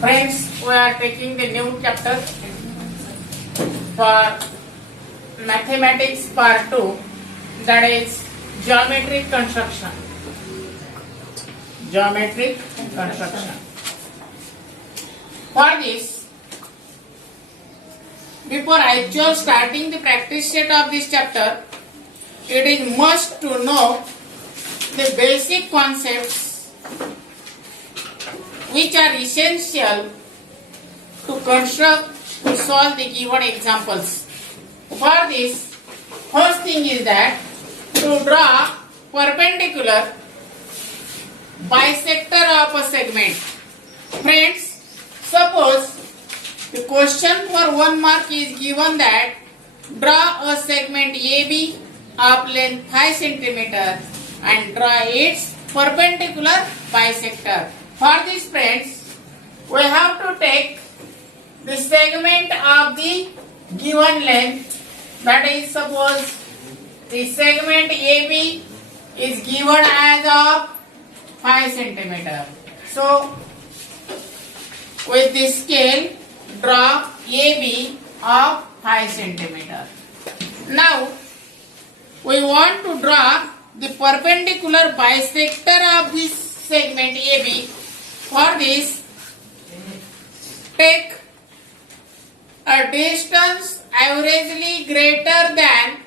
Friends, we are taking the new chapter for mathematics part 2, that is geometric construction. Geometric construction. For this, before actual starting the practice set of this chapter, it is must to know the basic concepts which are essential to construct to solve the given examples. For this, first thing is that to draw perpendicular bisector of a segment. Friends, suppose the question for 1 mark is given that draw a segment AB of length 5 cm and draw its perpendicular bisector. For this, friends, we have to take the segment of the given length, that is, suppose the segment AB is given as of 5 cm. So, with this scale, draw AB of 5 cm. Now, we want to draw the perpendicular bisector of this segment AB. For this, take a distance averagely greater than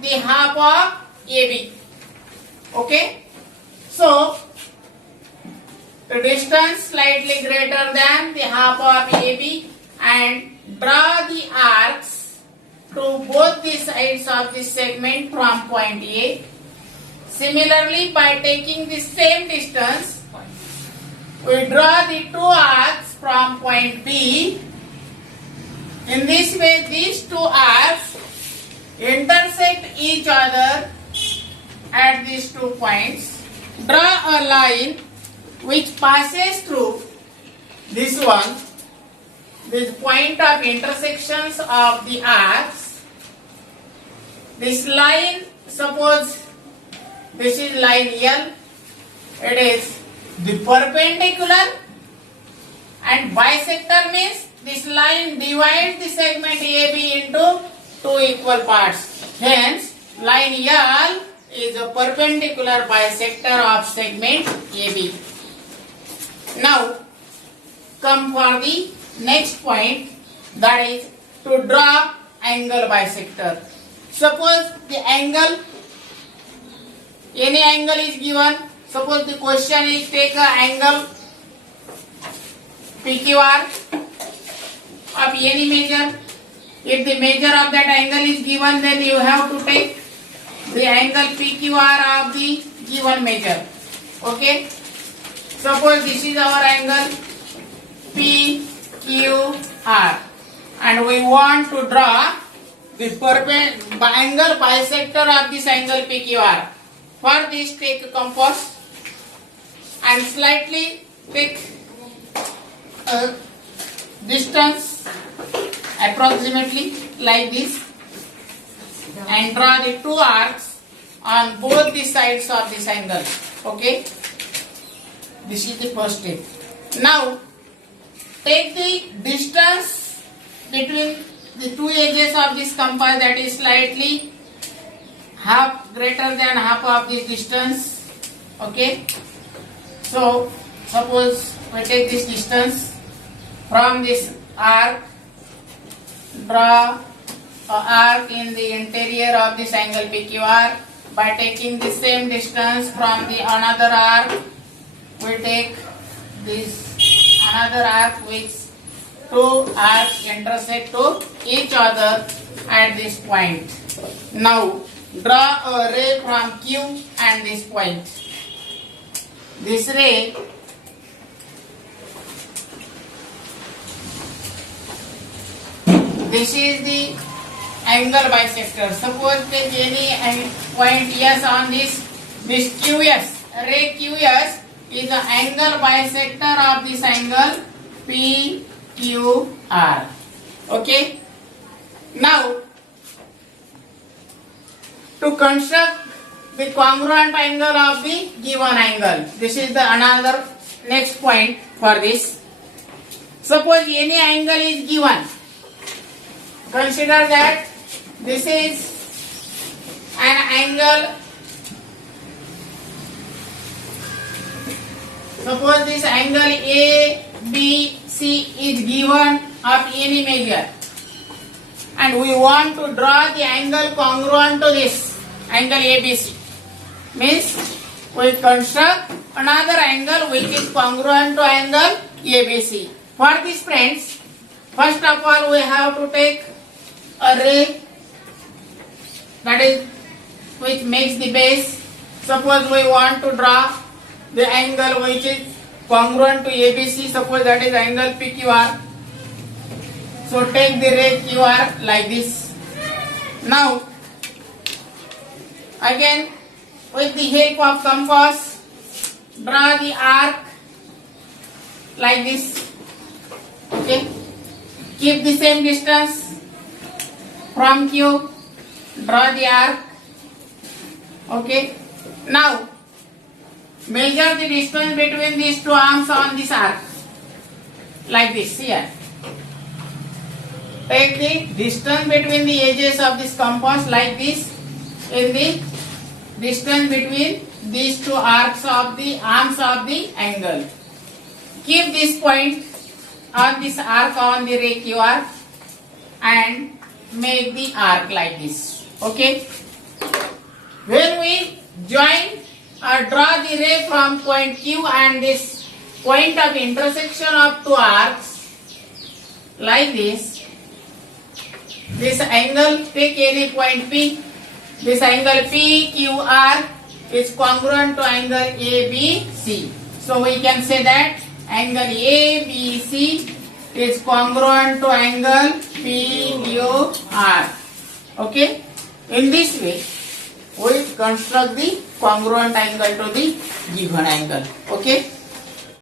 the half of AB. Okay? So, the distance slightly greater than the half of AB and draw the arcs to both the sides of this segment from point A. Similarly, by taking the same distance, we draw the two arcs from point B. In this way, these two arcs intersect each other at these 2 points. Draw a line which passes through this one, this point of intersections of the arcs. This line, suppose this is line L, it is the perpendicular, and bisector means this line divides the segment AB into 2 equal parts. Hence, line L is a perpendicular bisector of segment AB. Now, come for the next point, that is to draw angle bisector. Suppose the angle, any angle is given. Suppose the question is take an angle PQR of any measure. If the measure of that angle is given, then you have to take the angle PQR of the given measure. Okay? Suppose this is our angle PQR and we want to draw the angle bisector of this angle PQR. For this, take a compass and slightly take a distance approximately like this and draw the two arcs on both the sides of this angle. Okay? This is the first step. Now, take the distance between the two edges of this compass, that is slightly greater than half of this distance. Okay? So, suppose we take this distance from this arc, draw an arc in the interior of this angle PQR. By taking the same distance from the another arc, we take this another arc which 2 arcs intersect to each other at this point. Now, draw a ray from Q and this point. This ray this is the angle bisector. Suppose take any point S on this QS. Ray QS is the angle bisector of this angle PQR. Okay? Now, to construct the congruent angle of the given angle. This is the another next point for this. Suppose any angle is given. Consider that this is an angle. Suppose this angle ABC is given of any measure, and we want to draw the angle congruent to this angle ABC. Means we construct another angle which is congruent to angle ABC. For this, friends, first of all we have to take a ray, that is which makes the base. Suppose we want to draw the angle which is congruent to ABC. Suppose that is angle PQR. So take the ray QR like this. Now again with the help of compass, draw the arc like this. Okay, keep the same distance from Q, draw the arc. Okay, now measure the distance between these two arms on this arc like this. Here, take the distance between the edges of this compass like this in the distance between these two arcs of the arms of the angle. Keep this point on this arc on the ray QR and make the arc like this. Okay. When we join or draw the ray from point Q and this point of intersection of two arcs like this angle, take any point P. This angle PQR is congruent to angle ABC. So we can say that angle ABC is congruent to angle PQR. Okay. In this way, we construct the congruent angle to the given angle. Okay.